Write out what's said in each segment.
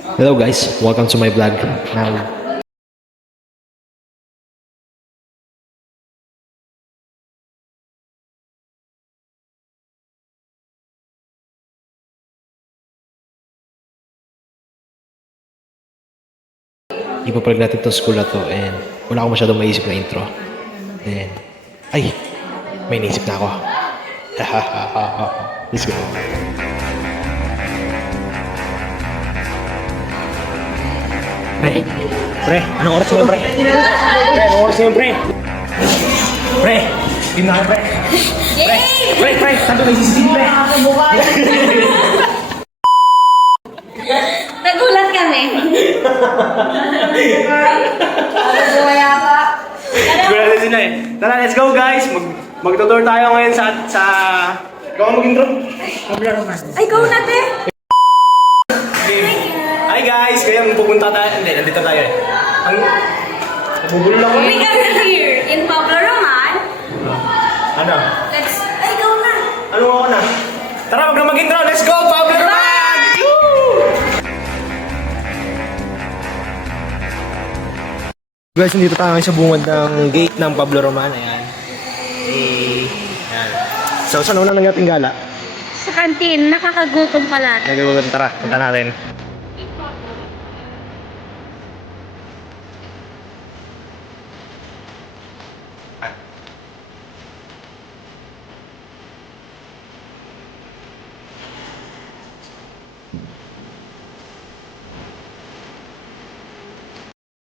Hello guys, welcome to my vlog. Now, ipapalag natin itong school na to and wala akong masyadong maisip na intro. Then, ay, may naisip na ako. Let's go. Pre, anong oras mo pre? Pre, anong oras mo pre? Pre, di na pre. Pre, sabi may CCTV pre. Nagulat kami. Gumaya ka. Gulat na sila eh. Tara, let's go guys. Magtutour tayo ngayon sa... Ikaw ang mag-intro? Ay, go na, te. Hi guys, kaya pupunta tayo. Hindi, nandito tayo eh. Nabubulol ako. We got here in Pablo Roman. Ano? Ay, go na. Ano ako na? Tara, wag na mag-intro. Let's go, Pablo Roman! Guys, nandito tayo sa bungad ng gate ng Pablo Roman. Ayan. Ayan. So, saan unang nangyari gala? Sa kantin, nakakagutom pala. Nagagawin, tara, punta natin.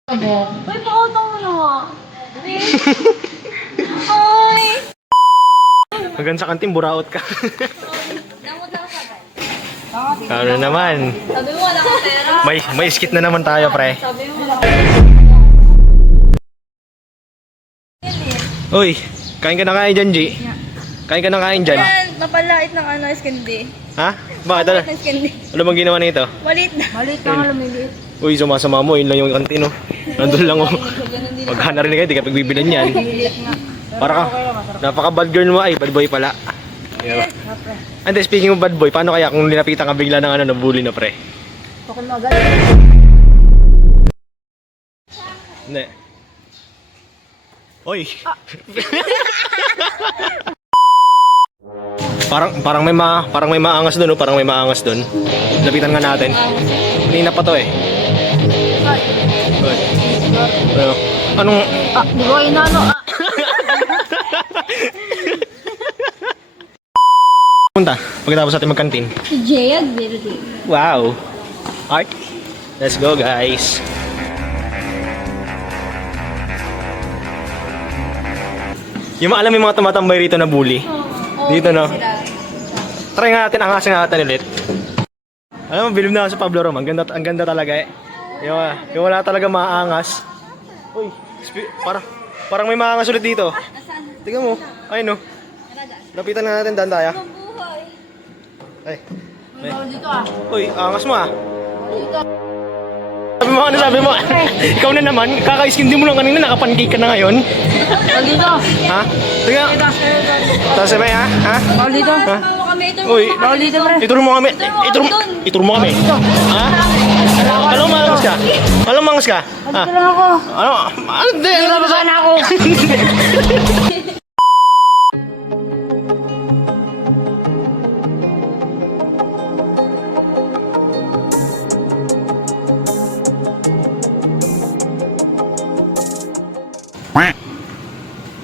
Uy, pautong mo na. Ay! Hanggang sa kantin, buraot ka. Damot lang sa Ano naman? Sabi mo wala kang pera. May skit na naman tayo, pre. Sabi mo wala Uy, kain ka na kain dyan, G. Kain ka na kain dyan. napalait ng iskindi. Ha? Bakit? Ano? Ng iskindi. Ano bang ginawa nito? Malit na. Malit na nga lumiliit. Uy, sumasama mo. Yun lang yung kantin, oh. Nandun lang, oh. Maghanap rin kayo, di ka pagbibilan yan. Para ka, napaka-bad girl mo ay, bad boy pala. Yeah. And then, speaking of bad boy, paano kaya kung linapitan ka bigla ng ano, nabully na, pre? Pakul mo agad. Hindi. Oy! parang may maangas doon, oh. Parang may maangas doon. Lapitan nga natin. Kanina pa to eh. Oy. Ano? Anong... Di ba inano? Punta, pagkatapos natin magkantin. Si Jay Aguirre. Wow! Art! Let's go, guys! Yung alam yung mga tumatambay rito na bully. Dito, no? Try nga natin, angasin natin ulit. Alam mo, bilib na ako sa Pablo Roman. Ang ganda talaga eh. Yung wala talaga maangas. Uy, parang may maangas ulit dito. Tingnan mo. Ayun, no? Lapitan na natin, daan tayo. Ay. Uy, angas mo ah. Sabi mo, ikaw na naman, kaka-skin din mo lang kanina, nakapancake ka na ngayon. Dito. Ha? Tingnan. Tapos sabay ha? Ha? Dito. Ha? Uy, Uy, dito pre. ituro mo kami. Ituro mo kami. Ha? Alam mangas ka? Alam mangas ka? Ha? Dito lang ako. Ano? Hindi. Nabagaan ako.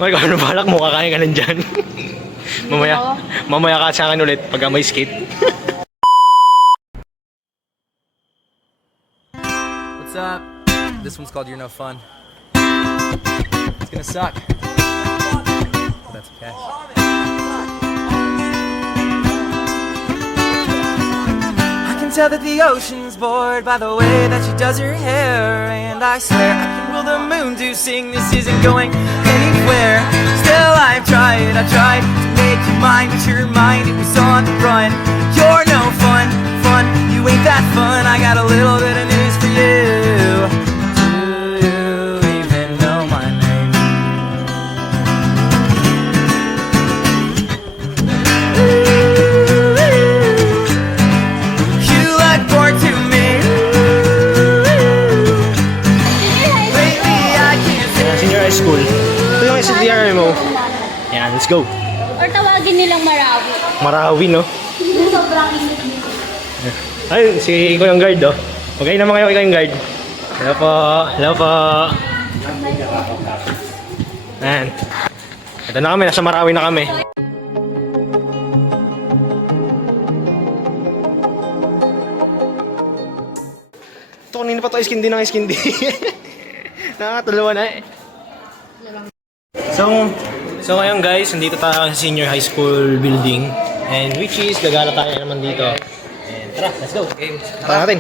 May ano balak mo, kakain ka lang dyan. mamaya ka sa akin ulit pag may skate. What's up? This one's called You're No Fun. It's gonna suck. But that's okay. I can tell that the ocean's bored by the way that she does her hair. And I swear I can will the moon to sing. This isn't going anywhere. Still I tried to make you mine, but your mind, it was on the run. You're no fun, you ain't that fun. I got a little bit of news for you. Do you even know my name? You look bored to me. Let's go. Or tawagin nilang Marawi. Marawi, no? Sobrang init dito. Ay, si Kuya yung guard, oh. Okay naman kayo, Kuya yung guard. Hello po. Hello po. Ayan. Ito na kami, nasa Marawi na kami. Ito, kanina pa ito, iskindi ng iskindi. Nakakatulawa na eh. So ngayon guys, nandito tayo sa senior high school building. And which is, gagala tayo naman dito. And tara, let's go. Tara natin.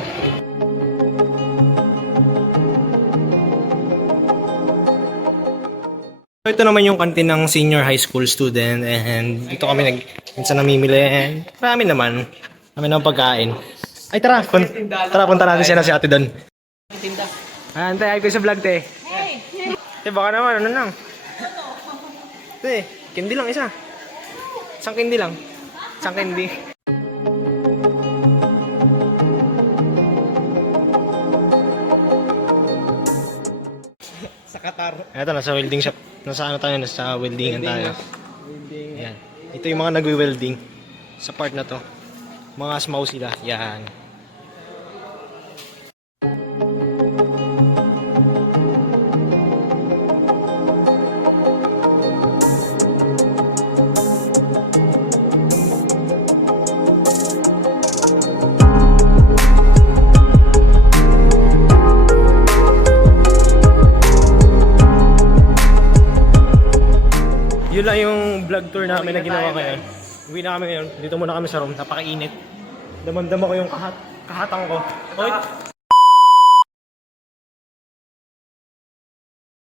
So, ito naman yung kantin ng senior high school student. And dito kami minsan namimili. And marami naman. Marami naman pagkain. Ay tara, tara punta natin siya na si ate doon. Ante, ay ko sa vlog te. Te, baka naman, ano lang. Te, candy lang isa. Isang candy lang. Isang candy. Sa Qatar. Eto, nasa welding shop. Nasa ano tayo, nasa weldingan tayo. Yan. Ito yung mga nagwe-welding sa part na to. Mga smaw sila. Yan. Yun lang yung vlog tour namin na ginawa ngayon. Uwi na kami ngayon. Dito muna kami sa room. Napakainit. Damam-dama ko yung kahatang ko. Oy!